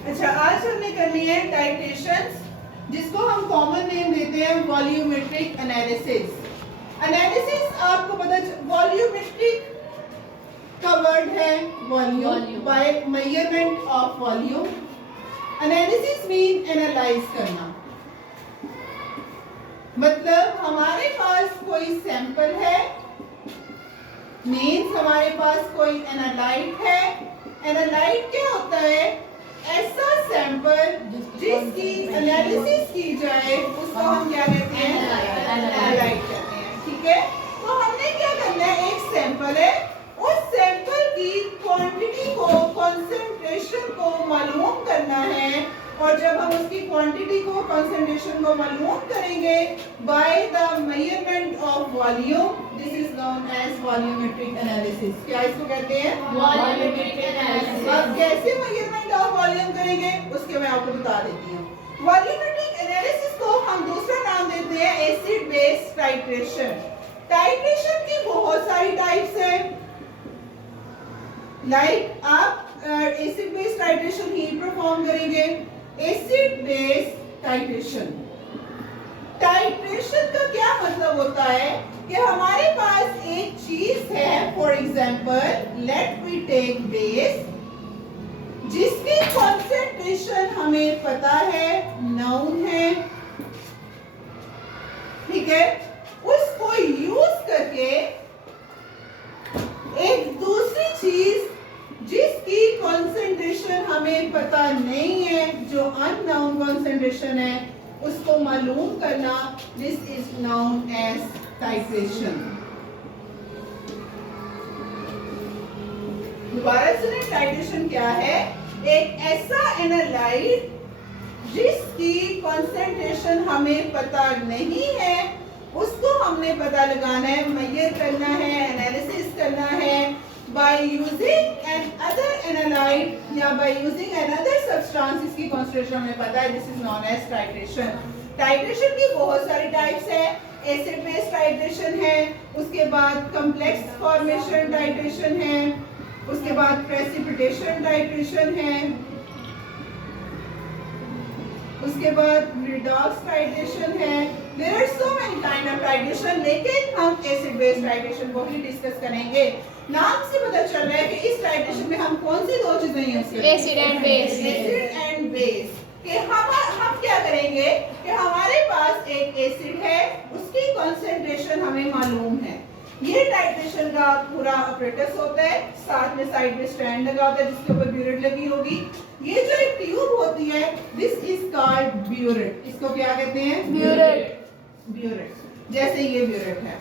अच्छा, आज हमने करनी है टाइट्रेशंस, जिसको हम कॉमन नेम देते हैं वॉल्यूमेट्रिक एनालिसिस। एनालिसिस आपको पता, वॉल्यूमेट्रिक का वर्ड है volume, by measurement of volume. Analysis mean analyse करना, मतलब हमारे पास कोई सैंपल है, मीन्स हमारे पास कोई एनालाइट है। एनालाइट क्या होता है? ऐसा सैंपल जिसकी एनालिसिस की जाए उसको हम क्या कहते हैं? एनालाइट कहते हैं। ठीक है, तो हमने क्या करना है, एक सैंपल है, उस सैंपल की क्वांटिटी को, कंसंट्रेशन को मालूम करना है। और जब हम उसकी क्वांटिटी को, कंसंट्रेशन को मालूम करेंगे by the measurement of volume, this is known as volumetric analysis. क्या इसको कहते हैं? Volumetric analysis. अब कैसे मेजरमेंट ऑफ वॉल्यूम करेंगे उसके मैं आपको बता देती हूँ। वॉल्यूमेट्रिक एनालिसिस को हम दूसरा नाम देते हैं एसिड बेस टाइट्रेशन। टाइट्रेशन की बहुत सारी टाइप्स है, लाइक आप एसिड बेस टाइट्रेशन ही परफॉर्म करेंगे। एसिड बेस टाइट्रेशन, टाइट्रेशन का क्या मतलब होता है कि हमारे पास एक चीज है, for example let we take base, जिसकी कंसंट्रेशन हमें पता है, नाउन है, ठीक है, उसको यूज करके एक दूसरी चीज जिसकी कंसंट्रेशन हमें पता नहीं है, जो अननोन कंसंट्रेशन है, उसको मालूम करना, this is known as titration. दोबारा सुने, टाइट्रेशन क्या है? एक ऐसा एनालाइट जिसकी कंसंट्रेशन हमें पता नहीं है, उसको हमने पता लगाना है, मेजर करना है, एनालिसिस करना है by using an other analyte या by using another substance, इसकी concentration हमें पता है, this is known as titration। Titration की बहुत सारी टाइप्स है, एसिड बेस टाइट्रेशन है, उसके बाद कॉम्प्लेक्स फॉर्मेशन टाइट्रेशन है, उसके बाद प्रेसिपिटेशन टाइट्रेशन है, उसके बाद रिडॉक्स टाइट्रेशन है। There are so many kind of titration, लेकिन हम एसिड बेस टाइट्रेशन को ही डिस्कस करेंगे। नाम से पता चल रहा है कि इस टाइट्रेशन में हम कौन सी दो चीजें यूज करेंगे? Acid and base. Acid and base. कि हम क्या करेंगे कि हमारे पास एक एसिड है, उसकी कंसंट्रेशन हमें मालूम है, ये टाइट्रेशन का पूरा ऑपरेटस होता है, साथ में साइड में स्टैंड लगा होता है जिसके ऊपर ब्यूरेट लगी होगी। ये जो एक ट्यूब होती है, दिस इज कॉल्ड ब्यूरेट। इसको क्या कहते हैं? ब्यूरेट। ब्यूरेट, जैसे ये ब्यूरेट है।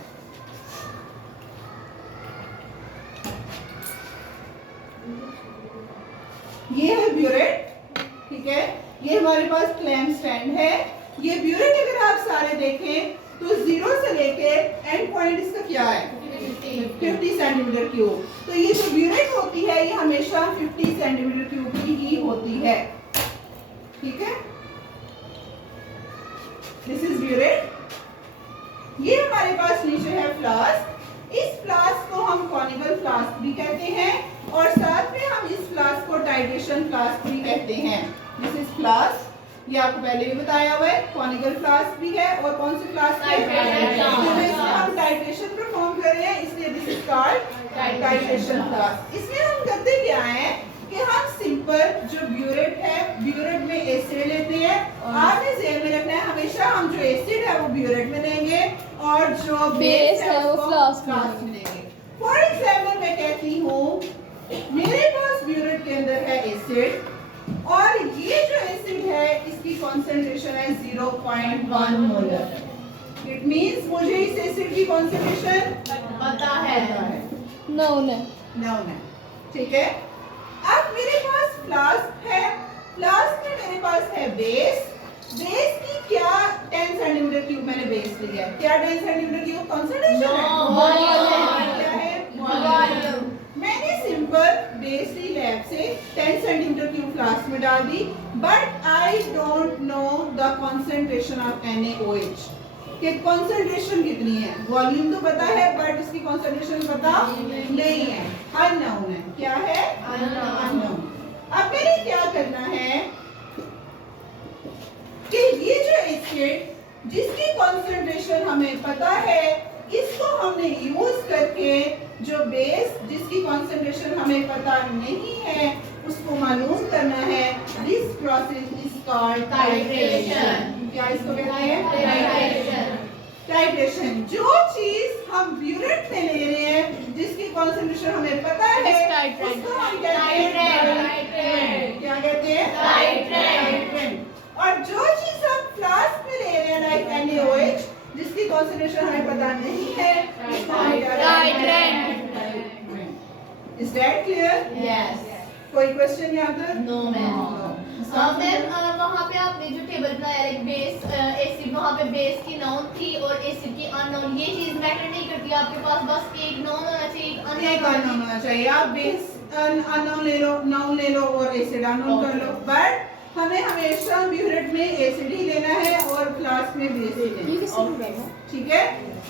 ये है ब्यूरेट, ठीक है, ये हमारे पास क्लैम स्टैंड है। ये ब्यूरेट अगर आप सारे देखें तो 0 से लेके एंड पॉइंट इसका क्या है? 50 सेंटीमीटर क्यूब। तो ये जो ब्यूरेट होती है ये हमेशा 50 सेंटीमीटर क्यूब की ही होती है, ठीक है, दिस इज ब्यूरेट। ये हमारे पास नीचे है फ्लास्क। इस फ्लास्क को हम कॉनिकल फ्लास्क भी कहते हैं और साथ में हम इस फ्लास्क को टाइट्रेशन फ्लास्क भी कहते हैं। दिस इज फ्लास्क, ये आपको पहले भी बताया हुआ है, कॉनिकल फ्लास्क भी है और कौन सी फ्लास्क है? इसमें हम टाइट्रेशन परफॉर्म कर रहे हैं, इसलिए this is called titration flask. इसमें हम करते क्या है कि हम सिंपल जो ब्यूरेट है, ब्यूरेट में एसिड लेते हैं। आपने ध्यान में रखना है हमेशा हम जो एसिड है वो ब्यूरेट में लेंगे और जो बेस है वो फ्लास्क में लेंगे। फॉर एग्जांपल मैं कहती हूँ मेरे पास ब्यूरेट के अंदर है एसिड और ये जो एसिड है इसकी कंसंट्रेशन है 0.1 मोलर। इट मींस मुझे इस एसिड की कंसंट्रेशन पता है। नाउन है, ठीक है। अब मेरे पास फ्लास्क है, फ्लास्क में मेरे पास है बेस। बेस की क्या 10 सेंटीमीटर क्यूब मैंने बेस लिया है, क्या 10 सेंटीमीटर क्यूब कंसंट्रेशन है? क्या है? वॉल्यूम। मैंने सिंपल बेस ली लैब से, 10 सेंटीमीटर क्यूब फ्लास्क में डाल दी, but I don't know the concentration of NaOH, कि कंसंट्रेशन कितनी है। वॉल्यूम तो पता है बट उसकी कंसंट्रेशन पता नहीं है, अननोन है। क्या है? अननोन। अब मैंने क्या करना है कॉन्सेंट्रेशन हमें पता है, इसको हमने यूज करके जो बेस जिसकी कॉन्सेंट्रेशन हमें पता नहीं है उसको मालूम करना है। This process is called titration. क्या इसको कहते हैं? टाइट्रेशन। टाइट्रेशन। जो चीज हम ब्यूरेट में ले रहे हैं जिसकी कॉन्सेंट्रेशन हमें पता है उसको हम कहते हैं टाइट्रेंट। क्या कहते हैं? टाइट्रेंट। और जो चीज हम फ्लास्क में ले रहे हैं लाइक NaOH जिसकी कॉन्सेंट्रेशन हमें पता नहीं है उसको हम कहते हैं titrant. Is that clear? Yes. कोई क्वेश्चन यहाँ तक? No, ma'am. मैम वहाँ पे आपने जो टेबल बनाया लाइक बेस एसिड, वहाँ पे बेस की नाउन थी और एसिड की अननोन, ये चीज मैटर नहीं करती। आपके पास बस एक नाउन होना चाहिए, एक अननोन होना चाहिए। आप बेस अननोन ले लो, नाउन ले लो और एसिड अननोन कर लो, बट हमें हमेशा ब्यूरेट में एसिड ही लेना है और फ्लास्क में बेस ही लेना है। ठीक है?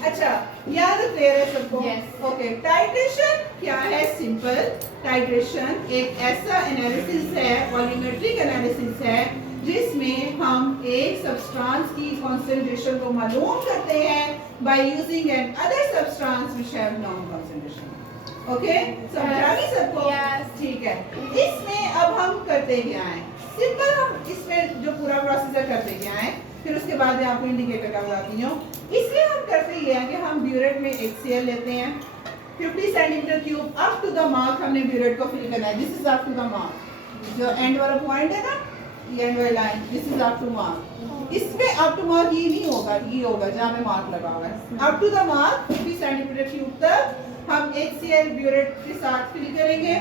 अच्छा, याद क्लियर है सबको? Yes. ओके, टाइट्रेशन क्या है? सिंपल। टाइट्रेशन एक ऐसा एनालिसिस है, वॉल्यूमेट्रिक एनालिसिस है जिसमें हम एक सब्सटेंस की कॉन्सेंट्रेशन को मालूम करते हैं by using an other substance which have known concentration. Okay, समझ आ गई सबको? Yes. ठीक है। इसमें अब हम करते क्या हैं? सिंपल, हम इसमें जो पूरा प्रोसेस है करते क्या हैं, फिर उसके बाद मैं आपको इंडिकेटर का बताती हूँ। इसमें हम करते ये हैं कि हम ब्यूरेट में HCl लेते हैं 50 centimetre cube up to the mark. हमने ब्यूरेट को फिल करना है। This is up to the mark. जो एंड वाला पॉइंट है ना, ये एंड वाला line, this is up to mark. इसमें अप टू मार्क ये नहीं होगा, ये होगा जहाँ पे मार्क लगा हुआ है। Up to the mark 50 centimetre cube तक हम HCl ब्यूरेट के साथ फिल करेंगे।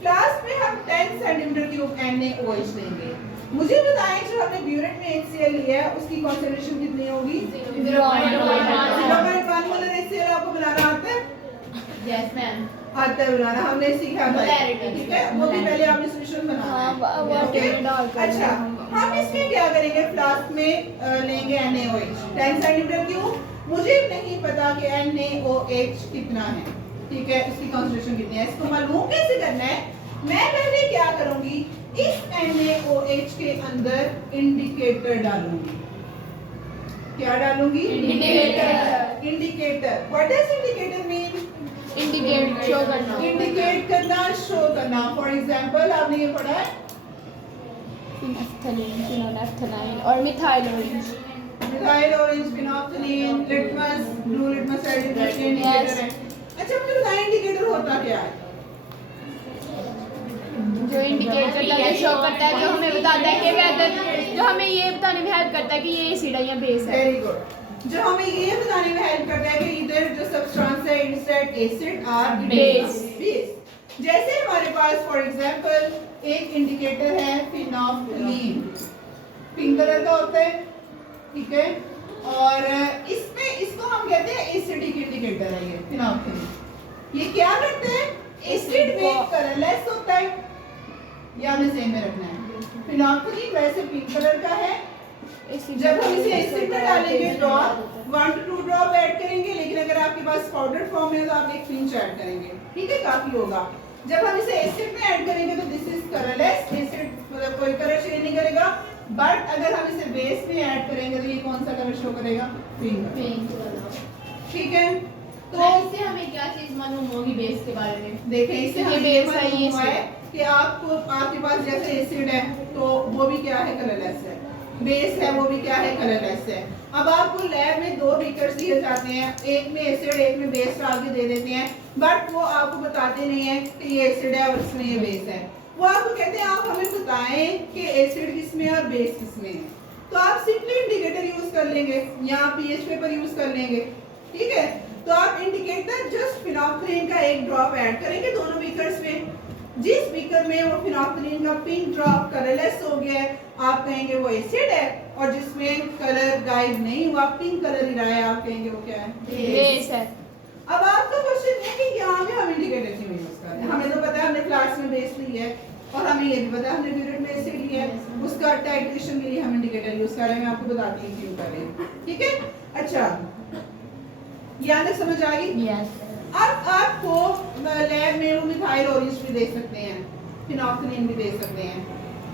फ्लास्क में हम 10 सेंटीमीटर क्यूब NaOH लेंगे। मुझे बताएं जो हमने ब्यूरेट में HCl लिया है उसकी कॉन्सेंट्रेशन कितनी होगी? 0.1 मोलर HCl। आपको बनाना आता है? Yes ma'am. आता है बनाना, हमने सीखा था। Molarity। ठीक है, वो भी पहले आपने सॉल्यूशन बनाना है। ओके, अच्छा, हम इसमें क्या करेंगे? फ्लास्क में लेंगे NaOH 10 सेंटीमीटर क्यूब। मुझे नहीं पता कि NaOH कितना है, ठीक है, इसकी कॉन्सेंट्रेशन कितनी है, इसको मालूम कैसे करना है? मैं पहले क्या करूंगी, इस NaOH के अंदर इंडिकेटर डालूंगी। क्या डालूंगी? Indicator. Indicator. What does indicator mean? Indicate show करना। इंडिकेट करना, शो करना। फॉर एग्जांपल आपने ये पढ़ा है फिनोलेफ्थलीन, फिनोलेफ्थलाइन और methyl orange. Methyl orange, phenolphthalein, litmus, blue litmus acid indicator है। अच्छा, मुझे बताएं इंडिकेटर होता क्या है? जो इंडिकेट करता है, जो शो करता है, जो हमें बताता है कि वेदर, जो हमें ये बताने में हेल्प करता है कि ये एसिड है या बेस है। Very good. जो हमें ये बताने में हेल्प करता है कि इधर जो सब्सटेंस है इट्स दैट एसिड और बेस। बेस। जैसे हमारे पास फॉर एग्जांपल एक इंडिकेटर है फिनोल्फथलीन, पिंक कलर का होता है, ठीक है, और इसमें इसको हम कहते हैं एसिडिक इंडिकेटर है ये फिनोल्फथलीन। ये क्या करते हैं? एसिड में कलरलेस होता है, ये हमें ध्यान में रखना है। फिनोल्फथलीन वैसे पिंक कलर का है। जब हम इसे एसिड में डालेंगे ड्रॉप 1 to 2 ड्रॉप ऐड करेंगे, लेकिन अगर आपके पास पाउडर फॉर्म है तो आप एक पिंच ऐड करेंगे, ठीक है, काफी होगा। जब हम इसे एसिड में ऐड करेंगे तो दिस इज कलरलेस, एसिड मतलब कोई कलर चेंज नहीं करेगा। बट अगर हम इसे बेस में ऐड करेंगे तो ये कौन सा कलर शो करेगा? पिंक। ठीक है, तो इससे हमें क्या चीज मालूम होगी बेस के बारे में? देखें, इससे ये हमें बेस ये है, मालूम ये हुआ है कि आपको आपके पास जैसे एसिड है तो वो भी क्या है? कलरलेस है। बेस है वो भी क्या है? कलरलेस है। अब आपको लैब में 2 बीकर्स दिए जाते हैं, एक में एसिड एक में बेस डाल के दे देते हैं, बट वो आपको बताते नहीं है कि ये एसिड है और इसमें ये बेस है। वो आपको कहते हैं आप हमें बताएं कि एसिड किसमें और बेस किसमें है। तो आप सिंपली इंडिकेटर यूज कर लेंगे या पीएच पेपर यूज कर लेंगे, ठीक है। तो आप इंडिकेटर जस्ट फिनोल्फथलीन का एक ड्रॉप ऐड करेंगे दोनों बीकर्स में। जिस बीकर में वो फिनोल्फथलीन का पिंक ड्रॉप कलरलेस हो गया है, आप कहेंगे वो एसिड है, और जिसमें कलर गायब नहीं हुआ, पिंक कलर ही रहा है, आप कहेंगे वो क्या है? बेस है। अब आपका क्वेश्चन है कि यहाँ पे हम इंडिकेटर क्यों यूज कर रहे हैं? हमें तो पता है हमने फ्लास्क में बेस ली है और हमें ये भी पता है हमने ब्यूरेट में एसिड लिया है, उसका टाइट्रेशन के लिए हम इंडिकेटर यूज कर रहे हैं। मैं आपको बताती हूँ क्यों कर रहे हैं, ठीक है। अच्छा, यहाँ तक समझ आ गई? यस। अब आपको लैब में वो मिथाइल ऑरेंज भी दे सकते हैं, फिनोल्फथलीन भी दे सकते हैं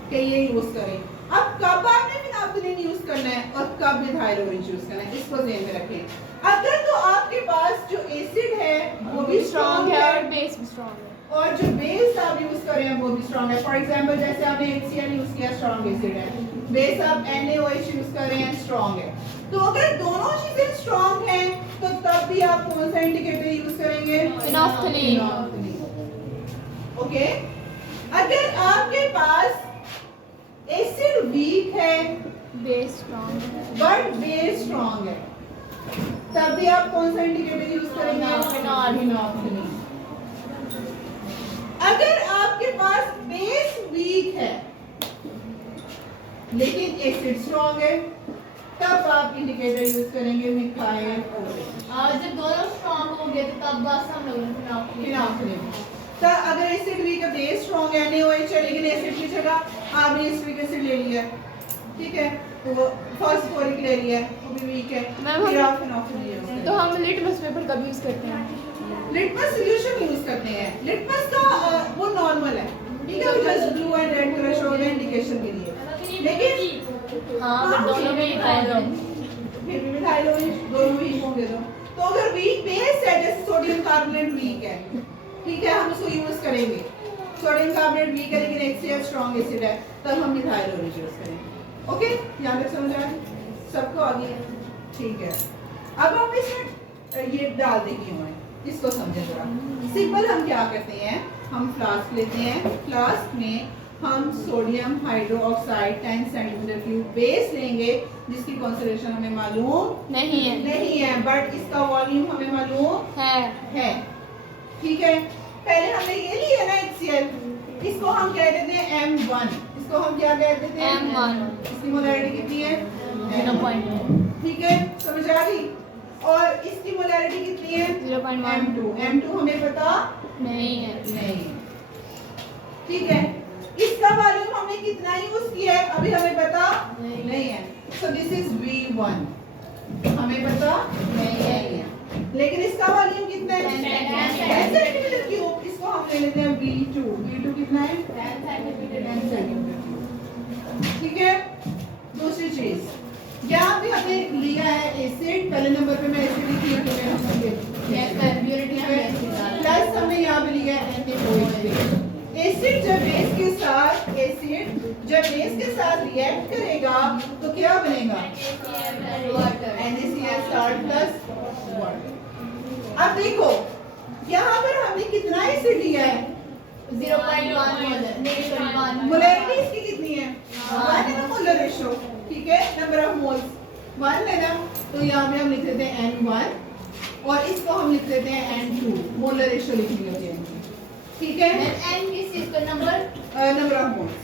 कि ये यूज करें। अब कब आपने फिनोल्फथलीन यूज करना है और कब मिथाइल ओरेंज यूज करना है, इसको ध्यान में रखें। अगर तो आपके पास जो एसिड है वो भी स्ट्रॉन्ग है और है बेस भी स्ट्रॉन्ग है और जो बेस आप यूज कर रहे हैं वो भी स्ट्रॉन्ग है। फॉर एग्जांपल जैसे आपने HCl यूज किया, स्ट्रॉन्ग एसिड है, बेस आप NaOH यूज कर रहे हैं, स्ट्रॉन्ग है। तो अगर दोनों चीजें स्ट्रॉन्ग हैं तो तब भी आप कौन सा इंडिकेटर यूज करेंगे? फिनोल्फथलीन। ओके, अगर आपके पास एसिड वीक है बेस स्ट्रॉन्ग है बट बेस स्ट्रॉन्ग है, तब भी आप कौन सा इंडिकेटर यूज करेंगे? फिनोल्फथलीन। अगर आपके पास बेस वीक है लेकिन एसिड स्ट्रॉन्ग है, तब आप इंडिकेटर यूज करेंगे मिथाइल ओरेंज। जब दोनों स्ट्रॉन्ग हो गए तो तब बस हम लोगों ने फिनोल्फथलीन। तो अगर एसिड वीक है, बेस स्ट्रॉन्ग है, NaOH है, लेकिन एसिड की जगह आपने एसिडिक एसिड ले लिया, ठीक है, तो वो फॉस्फोरिक ले लिया, वो भी वीक है, मैम, फिर आप फिनोल्फथलीन यूज करेंगे। तो हम लिटमस पेपर कब यूज करते हैं? लिटमस सॉल्यूशन यूज करते हैं। लिटमस का वो नॉर्मल है, ठीक है, just blue and red colour show है इंडिकेशन के लिए, लेकिन हाँ दोनों में फिर भी मिथाइल ओरेंज दोनों वीक होंगे। तो अगर वीक बेस है, जैसे सोडियम कार्बोनेट वीक है, ठीक है, हम उसको यूज करेंगे। सोडियम कार्बोनेट वीक है लेकिन HCl स्ट्रॉन्ग एसिड है, तब हम मिथाइल ओरेंज यूज करेंगे। ओके, यहाँ तक समझ आ रही सबको? आगे ठीक है। अब हम इसमें ये डाल देंगे, हमें इसको समझे जरा। सिंपल हम क्या करते हैं, हम फ्लास्क लेते हैं, फ्लास्क में हम sodium hydroxide 10 centimetre cube base लेंगे जिसकी कॉन्सेंट्रेशन हमें मालूम नहीं है बट इसका वॉल्यूम हमें मालूम है, ठीक है। पहले हमने ये लिया ना HCl, इसको हम कह देते हैं M1, इसको हम क्या कह देते हैं? M1। इसकी मोलैरिटी कितनी है? 0.1। ठीक है, समझ आ गई? और इसकी मोलैरिटी कितनी है? 0.1। M2 हमें पता नहीं है। नहीं, ठीक है। इसका वॉल्यूम हमने कितना यूज किया है अभी हमें पता नहीं है। सो दिस इज V1, हमें पता नहीं है, लेकिन इसका वॉल्यूम कितना है? 10 सेंटीमीटर क्यूब। इसको हम ले लेते हैं V2। V2 कितना है? 10 सेंटीमीटर क्यूब, ठीक है। दूसरी चीज, यहाँ पे हमने लिया है एसिड, पहले नंबर पे मैं एसिड लिखी है, प्लस हमने यहाँ पे लिया है NaOH। एसिड जब बेस के साथ रिएक्ट करेगा तो क्या बनेगा? NaCl salt plus water। अब देखो यहाँ पर हमने कितना एसिड लिया है? 0.1 मोलैरिटी इसकी कितनी है? 1 है ना, मोलर रेशियो, ठीक है, नंबर ऑफ मोल्स 1 है ना, तो यहाँ पे हम लिख देते हैं N1 और इसको हम लिख देते हैं N2, मोलर रेशियो लिखनी होती है, ठीक है। n किस चीज का नंबर ऑफ मोल्स,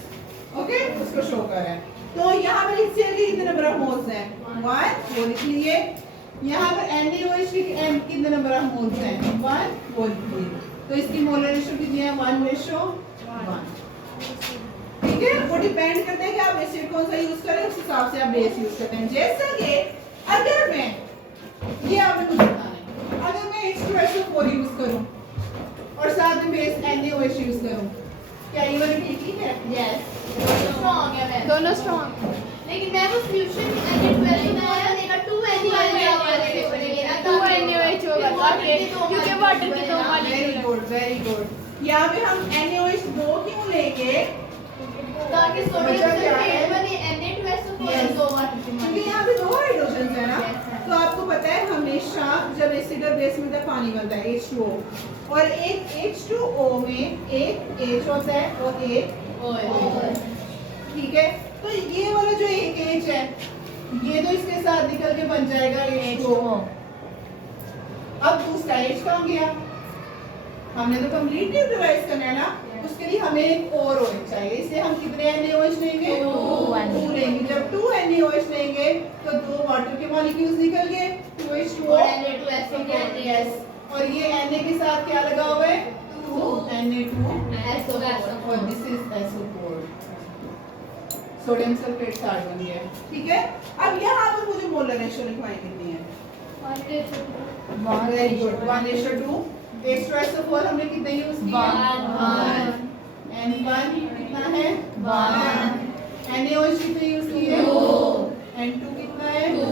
ओके, उसको शो कर रहा है। तो यहाँ पर HCl के कितने नंबर ऑफ मोल्स हैं? 1, वो लिख लिए। यहाँ पर NaOH के कितने नंबर ऑफ मोल्स हैं? 1, वो लिख लिए। तो इसकी मोलर रेशियो कितनी है? 1:1, ठीक है। वो डिपेंड करता है कि आप एसिड कौन सा यूज करें, उस हिसाब से आप बेस यूज करते हैं। जैसा कि अगर मैं ये आपने मुझे बताना है, अगर मैं H2SO4 यूज करूं और साथ में बेस NaOH यूज करूं, क्या ये वाली ठीक है? यस स्ट्रांग है मैं दोनों स्ट्रॉन्ग। लेकिन मैं वो सॉल्यूशन Na12 में आया देगा 2 NaOH होगा ताकि क्योंकि वाटर के दो very molecule good, very good. यहाँ पे हम NaOH 2 क्यों लेंगे? ताकि सोडियम बचा क्या है? सल्फेट बने Na2SO4 दो वाटर के क्योंकि यहाँ पे 2 हाइड्रोजन है ना, तो आपको पता है हमेशा जब एसिड और बेस मिलता है पानी बनता है H2O, और एक H2O में एक H होता है और एक O, ठीक है। तो ये वाला जो एक H है, ये तो इसके साथ निकल के बन जाएगा H2O। अब दूसरा H कहाँ गया? हमने तो कंप्लीट न्यूट्रलाइज करना है ना, उसके लिए हमें एक और OH चाहिए, इसलिए हम कितने NaOH लेंगे? 2 लेंगे। जब 2 NaOH लेंगे तो 2 वाटर के मॉलिक्यूल्स निकल गए, 2H2O Na2SO4 और ये Na के साथ क्या लगा हुआ है? 2 Na2SO4 और this is SO4, sodium sulphate salt बन गया, ठीक है। अब यहाँ पर मुझे मोलर रेशियो लिखवानी कितनी है? Very good, 1:2। H2SO4 हमने कितने यूज किया? 1। N1 कितना है? 1। NaOH कितने यूज किए? 2। N2 कितना है 2।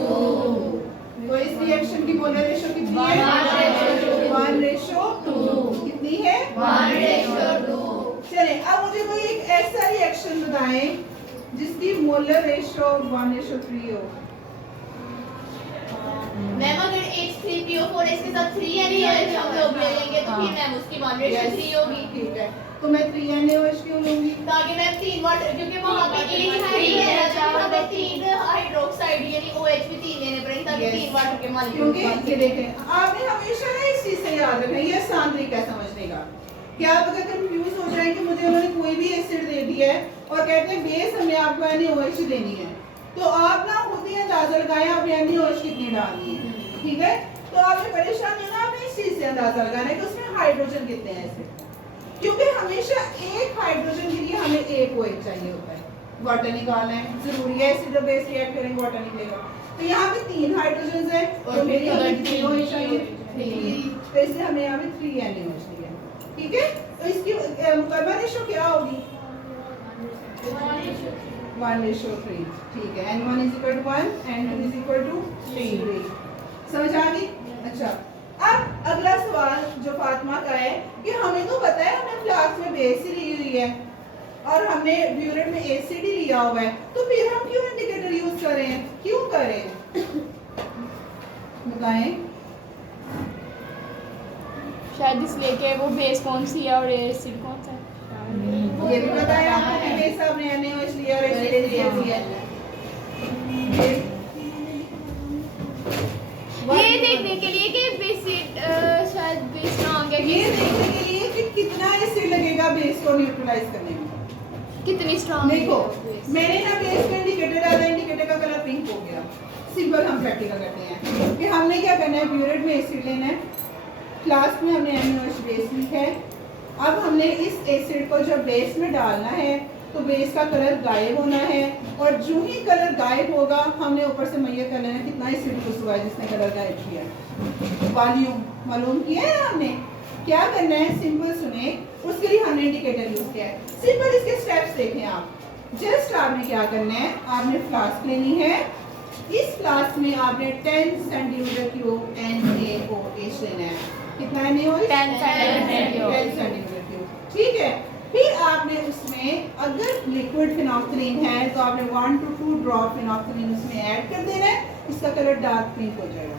तो इस रिएक्शन की मोलर रेशो कितनी है 1:2 कितनी है 1:2। चलिए अब मुझे कोई एक ऐसा रिएक्शन बताएं जिसकी मोलर रेशो 1:3 हो। मैम अगर H3PO4 इसके साथ 3NaOH हम लोग ले लेंगे तो फिर मैम उसकी 1:3 होगी। ठीक है तो मैं 3NaOH क्यों लूंगी ताकि मैम 3 वाटर क्योंकि वहां पे H3 है ना हमें 3 हाइड्रोक्साइड यानी OH भी 3 लेने पड़ेंगे ताकि 3 वाटर के मॉलिक्यूल क्योंकि ये देखें आपने हमेशा ना इस चीज से याद रखना ये आसान तरीका है समझने का। क्या आप अगर कंफ्यूज हो जाए कि मुझे उन्होंने कोई भी एसिड दे दिया है और कहते हैं बेस हमने आपको NaOH देनी है तो आप ना खुद ही अंदाजा लगाएं आपने NaOH कितनी डालनी है। ठीक है तो आपने परेशान होना आपने इस चीज से अंदाजा लगाना है कि उसमें हाइड्रोजन कितने हैं ऐसे क्योंकि हमेशा एक हाइड्रोजन के लिए हमें एक OH चाहिए होता है वाटर निकालना है जरूरी है एसिड और बेस रिएक्ट करेंगे वाटर निकलेगा तो यहाँ पे 3 हाइड्रोजन है तो मेरी हमें कितनी OH चाहिए 3 तो इसलिए हमें यहाँ पे 3 NaOH चाहिए। ठीक है तो इसकी मुकर्रर रेशो क्या होगी 1:3 ठीक है N1 = 1 N2 = 3 समझ आ गई। अच्छा अब अगला सवाल जो फातिमा का है कि हमें तो पता है हमने फ्लास्क में बेस ही ली हुई है और हमने ब्यूरेट में एसिड ही लिया हुआ है तो फिर हम क्यों इंडिकेटर यूज कर रहे हैं क्यों कर रहे हैं बताएं शायद इसलिए कि वो बेस कौन सी है और एसिड कौन सा है। ये भी पता है आपको कि बेस आपने NaOH लिया और एसिड लिया ये देखने के लिए कि बेसिड शायद बेस स्ट्रांग है ये देखने के लिए कि कितना एसिड लगेगा बेस को न्यूट्रलाइज करने में कितनी स्ट्रांग देखो मैंने ना बेस का इंडिकेटर डाला इंडिकेटर का कलर पिंक हो गया सिंपल हम प्रैक्टिकल करते हैं कि हमने क्या करना है ब्यूरेट में एसिड लेना है फ्लास्क में हमने NaOH बेस लिखा है अब हमने इस एसिड को जब बेस में डालना है तो बेस का कलर गायब होना है और जो ही कलर गायब होगा हमने ऊपर से मुहैया कर लेना कितना एसिड यूज हुआ है जिसने कलर गायब किया वॉल्यूम मालूम किया है हमने क्या करना है सिंपल सुने उसके लिए हमने इंडिकेटर यूज किया है सिंपल इसके स्टेप्स देखें आप जस्ट आपने क्या करना है आपने फ्लास्क लेनी है इस फ्लास्क में आपने 10 सेंटीमीटर क्यूब NaOH लेना है कितना NaOH 10 सेंटीमीटर क्यूब ठीक है फिर आपने उसमें अगर लिक्विड फिनोक्सिलिन है तो आपने 1 to 2 ड्रॉप फिनोक्सिलिन उसमें ऐड कर देना है इसका कलर डार्क पिंक हो जाएगा।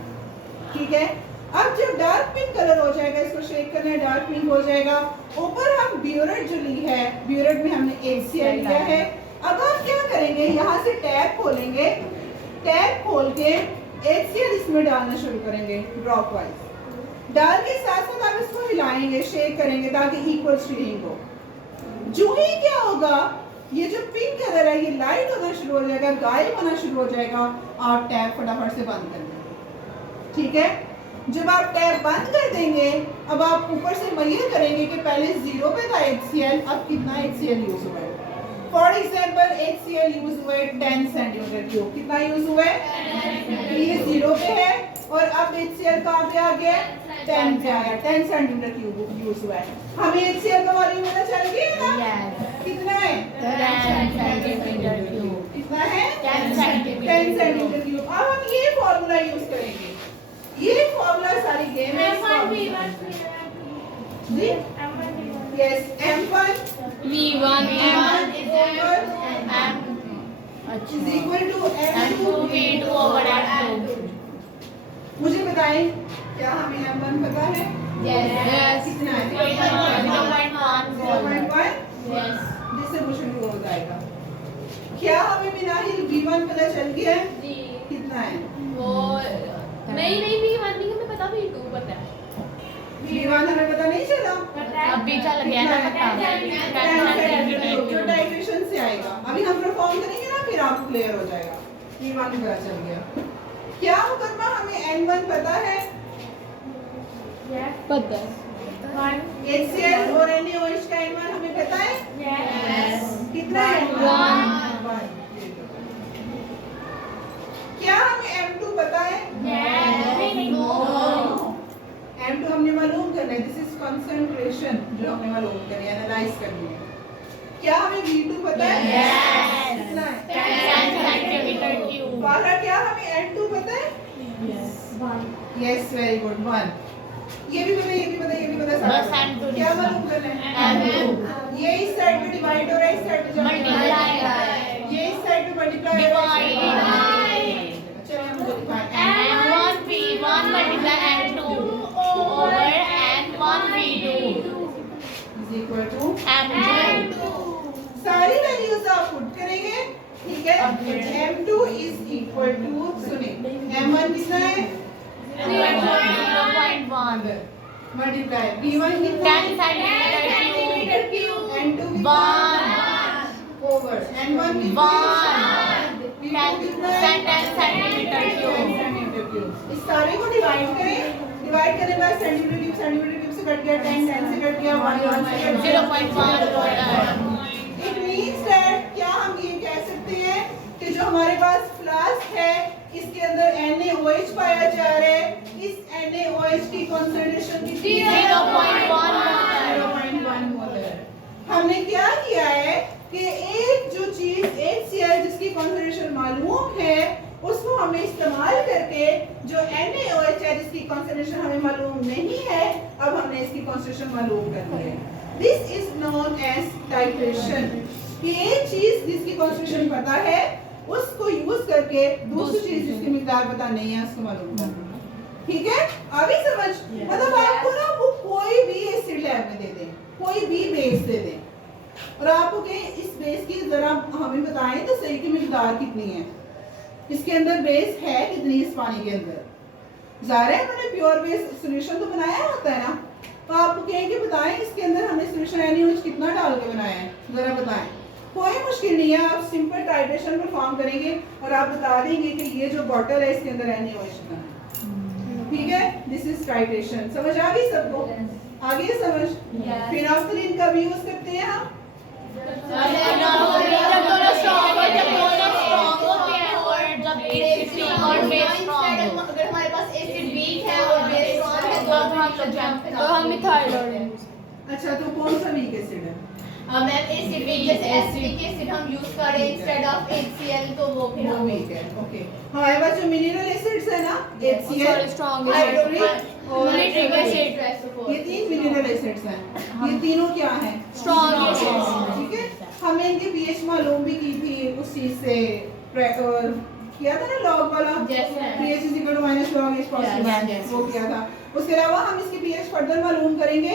ठीक है अब जब डार्क पिंक कलर हो जाएगा इसको शेक करना है डार्क पिंक हो जाएगा ऊपर हम ब्यूरेट जो ली है ब्यूरेट में हमने HCl लिया है अब आप क्या करेंगे यहाँ से टैप खोलेंगे टैप खोल के HCl इसमें डालना शुरू करेंगे ड्रॉप वाइज डाल के साथ साथ आप इसको हिलाएंगे शेक करेंगे ताकि इक्वल शेडिंग हो जो ही क्या होगा ये जो पिंक कलर है ये लाइट होना शुरू हो जाएगा गायब होना शुरू हो जाएगा आप टैप फटाफट से बंद कर देंगे। ठीक है जब आप टैप बंद कर देंगे अब आप ऊपर से मेजर करेंगे कि पहले 0 पे था HCl अब कितना HCl यूज हुआ है फॉर एग्जांपल HCl यूज हुआ है 10 सेंटीमीटर क्यूब कितना यूज हुआ है ये 0 पे है और अब HCl कहाँ पे आ गया 10 पे आया 10 सेंटीमीटर क्यूब यूज हुआ है हमें HCl का वॉल्यूम पता चल गया ना कितना है 10 सेंटीमीटर क्यूब कितना है 10 सेंटीमीटर क्यूब अब हम ये फॉर्मूला यूज करेंगे ये फॉर्मूला सारी गेम में जी yes M1 V1 M1 is equal to M2 V2 over M2 मुझे बताएं क्या हमें M1 पता है Yes. कितना है 0.1 Yes. डिस्ट्रीब्यूशन रूल हो जाएगा क्या हमें बिनाहिल V1 पता चल गया है जी कितना है वो नहीं V1 नहीं हमें पता V2 पता है V1 हमें पता नहीं चला अभी चल गया ना पता 10 सेंटीमीटर जो क्यूब डाइट्रेशन से आएगा अभी हम परफॉर्म करेंगे ना फिर आपको क्लियर हो जाएगा V1 पता चल गया क्या मुकदमा हमें N1 पता है पता है HCl और NaOH का N1 हमें पता है कितना है 1 क्या हमें M2 पता है M2 हमने मालूम करना है दिस इज कंसंट्रेशन जो हमने मालूम करनी है एनालाइज करनी है क्या हमें V2 पता है कितना है 10 सेंटीमीटर क्यूब बाहर क्या हमें N2 पता है? Yes very good 1। ये भी पता बस N2 क्या मालूम करना है? N2 ये इस साइड पे डिवाइड हो रहा है, इस साइड पे Multiply। ये इस साइड पे मल्टीप्लाई हो रहा है। Divide। चलिए हम मुझे दिखाएं। N1 V1 multiply N2 over N1 V2 is equal to M2। सारी वैल्यूज आप पुट करेंगे, ठीक है? M2 is equal to सुने M1 कितना है? 0.1 मल्टीप्लाई V1 कितना 10 centimeter cube N2 1 over N1 कितना 1 V2 कितना है 10 centimeter 10 cube। Centimetre cube. इस सारे को डिवाइड करें, डिवाइड करने के बाद सेंटीमीटर क्यूब से कट गया, 10 से कट गया, 1 से कट गया, 0.1 इट मींस दैट क्या हम ये कह सकते हैं कि जो हमारे पास फ्लास्क है इसके अंदर NaOH पाया जा रहा है, इस NaOH की कंसंट्रेशन कितनी है? 0.1 मोलर। हमने क्या किया है कि एक जो चीज HCl जिसकी कंसंट्रेशन मालूम है उसको हमने इस्तेमाल करके जो NaOH है जिसकी कंसंट्रेशन हमें मालूम नहीं है, अब हमने इसकी कंसंट्रेशन मालूम कर ली है। This is known as titration. कि एक चीज जिसकी कंसंट्रेशन पता है उसको यूज करके दूसरी चीज जिसकी मिकदार पता नहीं है उसको मालूम करना। ठीक है, आगे समझ? मतलब आपको ना वो कोई भी एसिड लैब में दे दें, कोई भी बेस दे दें और आपको कहें इस बेस की जरा हमें बताएं तो सही की मिकदार कितनी है, इसके अंदर बेस है कितनी इस पानी के अंदर। ज़ाहिर है हमने प्योर बेस सॉल्यूशन तो बनाया होता है ना, तो आपको कहें कि बताएं इसके अंदर हमने सॉल्यूशन NaOH कितना डाल के बनाया है, जरा बताएं। कोई मुश्किल नहीं है, आप सिंपल टाइट्रेशन परफॉर्म करेंगे और आप बता देंगे कि ये जो बॉटल है इसके अंदर NaOH कितना है। ठीक है, दिस इज टाइट्रेशन। समझ आ गई सबको? आगे समझ? फिनाफ्थलीन का भी यूज करते हैं हम। जब दोनों स्ट्रांग होते हैं और जब एसिड और बेस स्ट्रांग हो। अगर हमारे पास एसिड वीक है और बेस स्ट्रांग है तो हम मिथाइल जोड़ेंगे। अच्छा, तो कौन सा वीक एसिड है? मैम एसिड वीक जैसे एसिडिक एसिड हम यूज करें इंस्टेड ऑफ HCl तो वो फिर वो वीक है। ओके, हमारे पास जो मिनरल एसिड्स है ना HCl, strong हाइड्रोक्लोरिक और नाइट्रिक एसिड, ये 3 मिनरल एसिड्स हैं। ये तीनों क्या हैं? Strong acids. ठीक है, हमने इनकी पीएच मालूम भी की थी उस चीज से किया था ना लॉग वाला, pH is equal to minus log H positive, वो किया था। उसके अलावा हम इसकी pH फर्दर मालूम करेंगे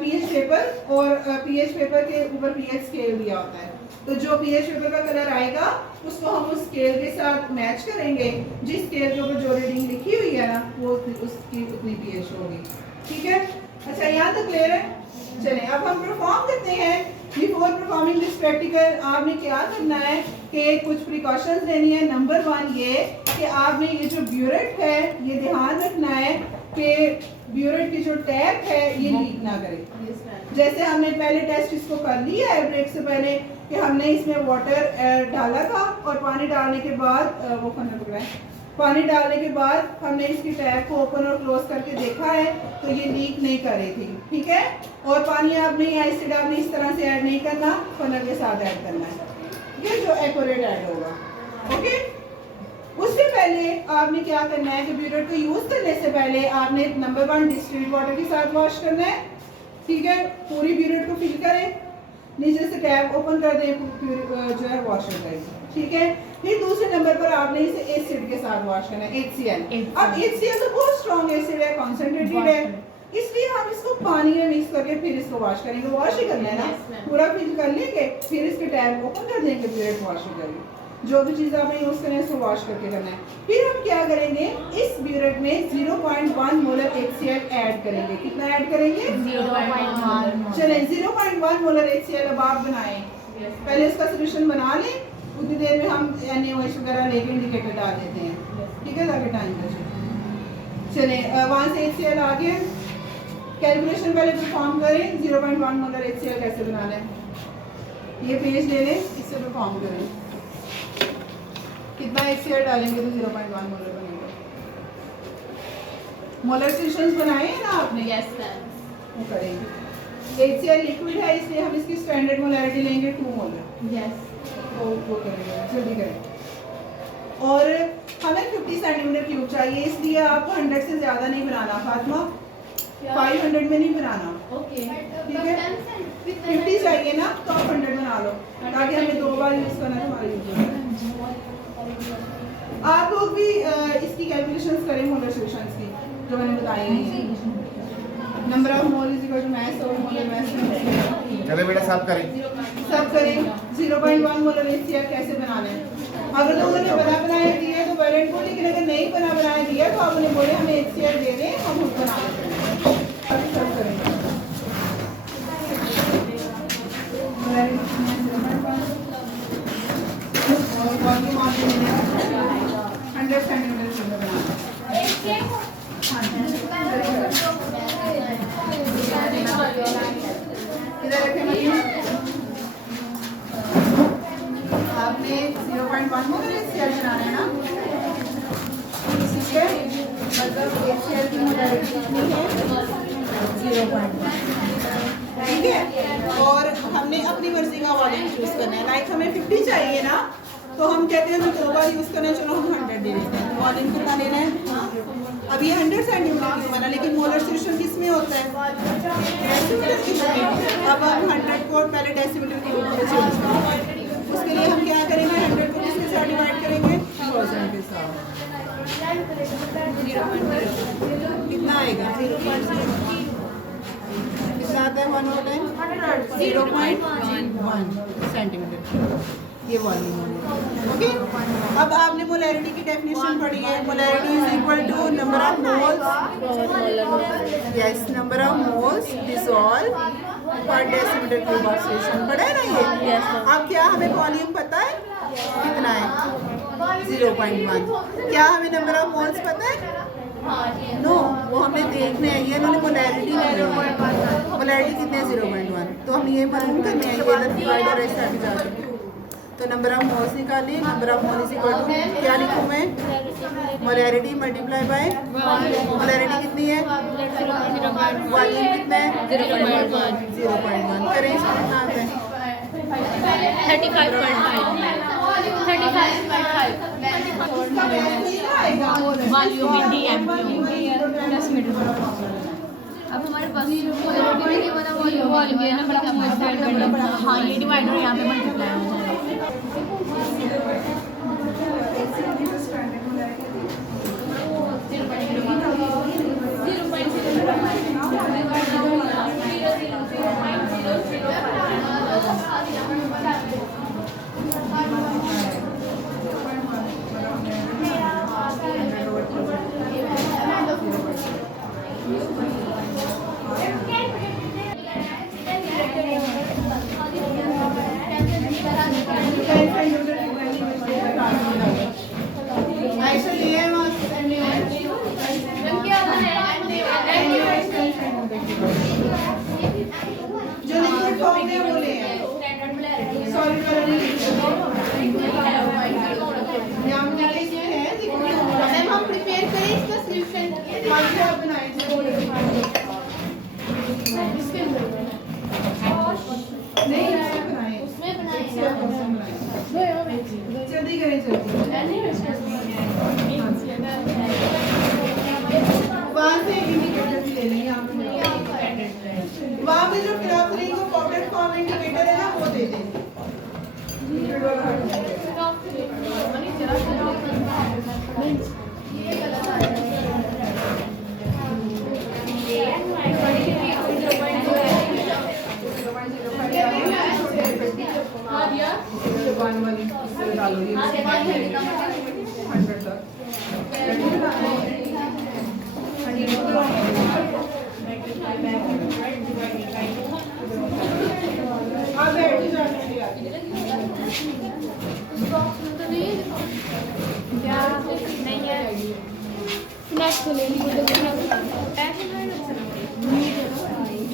pH पेपर, और pH पेपर के ऊपर pH स्केल दिया होता है, तो जो pH पेपर का कलर आएगा उसको हम उस स्केल के साथ मैच करेंगे, जिस स्केल के ऊपर जो रीडिंग लिखी हुई है ना वो उसकी उतनी pH होगी। ठीक है, अच्छा यहाँ तक क्लियर है? चलें अब हम परफॉर्म करते हैं। बिफोर परफॉर्मिंग दिस प्रैक्टिकल आपने क्या करना है कि कुछ प्रिकॉशंस लेनी है। नंबर 1 ये कि आपने ये जो ब्यूरेट है ये ध्यान रखना है कि ब्यूरेट की जो टैप है ये लीक ना करे। जैसे हमने पहले टेस्ट इसको कर लिया है ब्रेक से पहले कि हमने इसमें वाटर डाला था और पानी डालने के बाद वो खाना पकड़ा है, पानी डालने के बाद हमने इसकी टैप को ओपन और क्लोज करके देखा है तो ये लीक नहीं कर रही थी। ठीक है, और पानी आपने एसिड आपने इस तरह से ऐड नहीं करना, फनल के साथ ऐड करना है, ये जो एक्यूरेट ऐड होगा। ओके, उससे पहले आपने क्या करना है कि ब्यूरेट को यूज करने से पहले आपने नंबर 1 डिस्टिल्ड वाटर के साथ वॉश करना है। ठीक है, पूरी ब्यूरेट को फिल करें, नीचे से टैप ओपन कर दें, जो है वॉश हो जाएगी। ठीक है, फिर दूसरे नंबर पर आपने इसे एसिड के साथ वॉश करना है, HCl। अब HCl तो बहुत स्ट्रॉन्ग एसिड है, कॉन्सेंट्रेटेड है, इसलिए हम इसको पानी में मिक्स करके फिर इसको वॉश करेंगे। वॉश ही करना है ना, पूरा फिल कर लेंगे, फिर इसके टैप ओपन कर देंगे, ब्यूरेट वॉश हो जाएगी। जो भी चीज़ आपने यूज़ करना है उसको वॉश करके करना है। फिर हम क्या करेंगे, इस ब्यूरेट में 0.1 मोलर HCl ऐड करेंगे। कितना ऐड करेंगे? 0.1। चलें 0.1 मोलर HCl अब आप बनाएं, पहले इसका सोल्यूशन बना लें, उतनी देर में हम NaOH वगैरह लेके इंडिकेटर डाल देते हैं। ठीक है, ताकि टाइम बचे। चलें वहाँ से HCl आ गया, कैलकुलेशन पहले परफॉर्म करें 0.1 मोलर HCl कैसे बनाना है। ये पेज ले लें, इससे परफॉर्म करें। कितना HCl डालेंगे तो 0.1 मोलर बनेगा। मोलर सोल्यूशंस बनाए हैं ना आपने? Yes ma'am. वो करेंगे। HCl लिक्विड है इसलिए हम इसकी स्टैंडर्ड मोलैरिटी लेंगे 2 मोलर। यस। वो करेंगे, जल्दी करें। और हमें 50 सेंटीमीटर क्यूब चाहिए, इसलिए आपको 100 से ज़्यादा नहीं बनाना फातिमा, 500 में नहीं बनाना। ओके ठीक है, 50 चाहिए ना तो आप 100 बना लो ताकि हमें 2 बार यूज़ करना तुम्हारी यूज। आप लोग भी इसकी कैलकुलेशंस करें मोलर सेक्शंस की जो मैंने बताई है। Number of mole is equal to mass of molar mass. चले बेटा सब करें। सब करें। 0.1 मोलर HCl कैसे बनाना है? अगर तो उन्होंने बनाया दिया है तो वैलेंट को, लेकिन अगर नहीं बनाया दिया तो आप उन्हें बोले हमें HCl दे दें, हम खुद बना लेते हैं। अभी सब करेंगे। और वॉल्यूम आप लेंगे 100 सेंटीमीटर क्यूब बनाना। इधर रखें मरीम। आपने 0.1 मोलर HCl बनाना है ना, ठीक है? मतलब HCl की मोलैरिटी कितनी है? 0.1, ठीक है? और हमने अपनी मर्जी का वॉल्यूम चूज करना है। लाइक हमें 50 चाहिए ना, तो हम कहते हैं हमें 2 बार यूज करना है, चलो हम 100 दे देते हैं। वॉल्यूम कितना लेना है? अब ये 100 सेंटीमीटर क्यूब बना, लेकिन मोलर सेक्शन किस में होता है? डेसीमीटर क्यूब में। अब हम 100 को पहले डेसीमीटर क्यूब में चेंज करेंगे। उसके लिए हम क्या करेंगे? 100 को किसके साथ डिवाइड करेंगे? 1000 के साथ। कितना आएगा? 0.0 कितना आता है? 1 और 10 0.1 सेंटीमीटर। ये वॉल्यूम है। ओके, अब आपने मोलैरिटी की डेफिनेशन पढ़ी है। Molarity is equal to number of moles, yes, number of moles dissolve per decimetre cube of solution. पढ़ा है ना ये? अब क्या हमें वॉल्यूम पता है कितना है? 0.1। क्या हमें नंबर ऑफ मोल्स पता है? नो, वो हमने देखने हैं। ये उन्होंने मोलैरिटी नहीं ली है। मोलैरिटी कितने है? 0.1। तो हम ये मालूम करने हैं, ये इधर डिवाइडर है, इससे जाते हैं। तो नंबर ऑफ मोल्स निकालिए। Number of mole is equal to क्या लिखूँ मैं? मोलैरिटी मल्टीप्लाई बाय मोलैरिटी कितनी है? वॉल्यूम कितना है? 0.1 करें, इसमें कितना आता है? 35.5 वॉल्यूम में DMU 10 मीटर। अब हमारे पास वॉल्यूम है ना, हाँ, ये डिवाइडर यहाँ पे मल्टीप्लाई हो जाएगा। जो लिक्विड फॉर्म में बोले हैं सॉलिड वाला नहीं है लिक्विड। मैम हम प्रिपेयर करें इसका सॉल्यूशन बनाए नहीं उसमें बनाए जल्दी करें जल्दी। वहाँ से इंडिकेटर भी ले लेंगे आप। वहाँ पे जो फिनाफ्थलीन को पाउडर फॉर्म इंडिकेटर है ना, वो दे दें।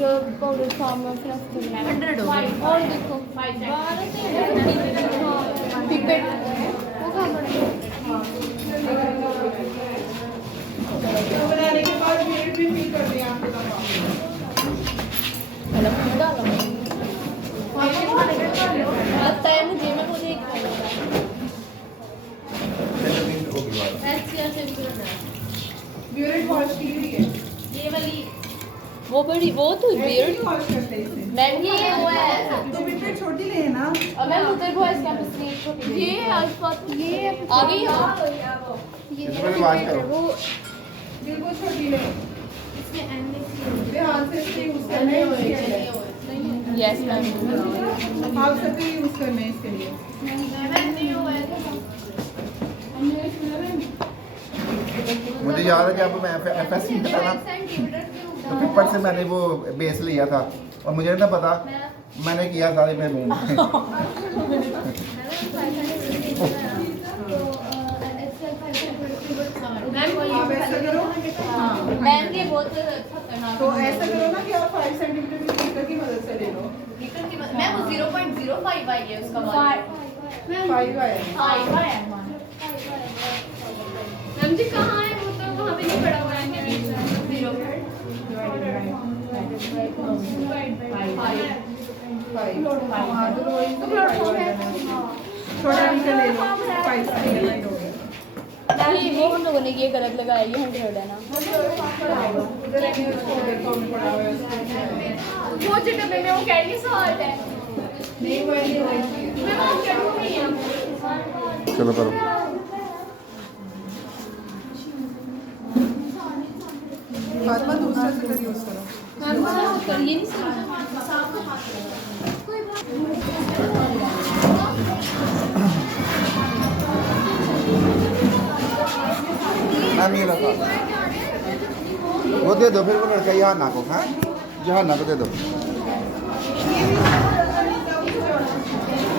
जो पाउडर फॉर्म में 100 हो गई। और देखो पिपेट वो कहाँ पड़ा? बनाने के बाद वेट भी फिल कर दें आप लोग। लगता है मुझे, मैं मुझे वो बड़ी वो तो ऐसे weird। नहीं वॉश करते इसे। मैम ये वो है तो बिल्कुल छोटी ले ना। और मैम उधर बॉयज कैंपस में एक छोटी ये आसपास ये आ गई हो इसमें भी वाश करो। वो बिल्कुल छोटी ले। इसमें एंड ध्यान से इससे यूज करना है इसके लिए। यस मैम आप सबको यूज करना है इसके लिए। मुझे याद है जब मैं FS में था ना, तो पिपट से मैंने वो बेस लिया था और मुझे ना पता मैंने किया था मेरे मुंह में। आप ऐसा करो। हाँ। मैम ये बहुत खतरनाक तो ऐसा करो ना कि आप 5 सेंटीमीटर की स्पीकर की मदद से ले लो। लीटर की मैम वो 0.05 आई है उसका वाला 5 आया है। 5 आया है मैम जी कहाँ है वो तो वहाँ पे नहीं पड़ा हुआ है 5 हाँ तो वही तो 5 आ जाना है। छोटा नीचे ले लो 5 सेंटीमीटर हो गया। नहीं वो हम लोगों ने ये गलत लगाया ये 100 है ना उधर एक उसको देखो में पड़ा हुआ है उसको। वो जो डब्बे में वो कह रही है 100 है नहीं वो नहीं होगी। मैं वो करूँ नहीं है चलो करो। फातिमा दूसरा स्पीकर यूज करो। मैम करिए नहीं सकते मैम ये लगा वो दे दो फिर वो लड़का यहाँ ना को हाँ जहाँ ना को दे दो। ये भी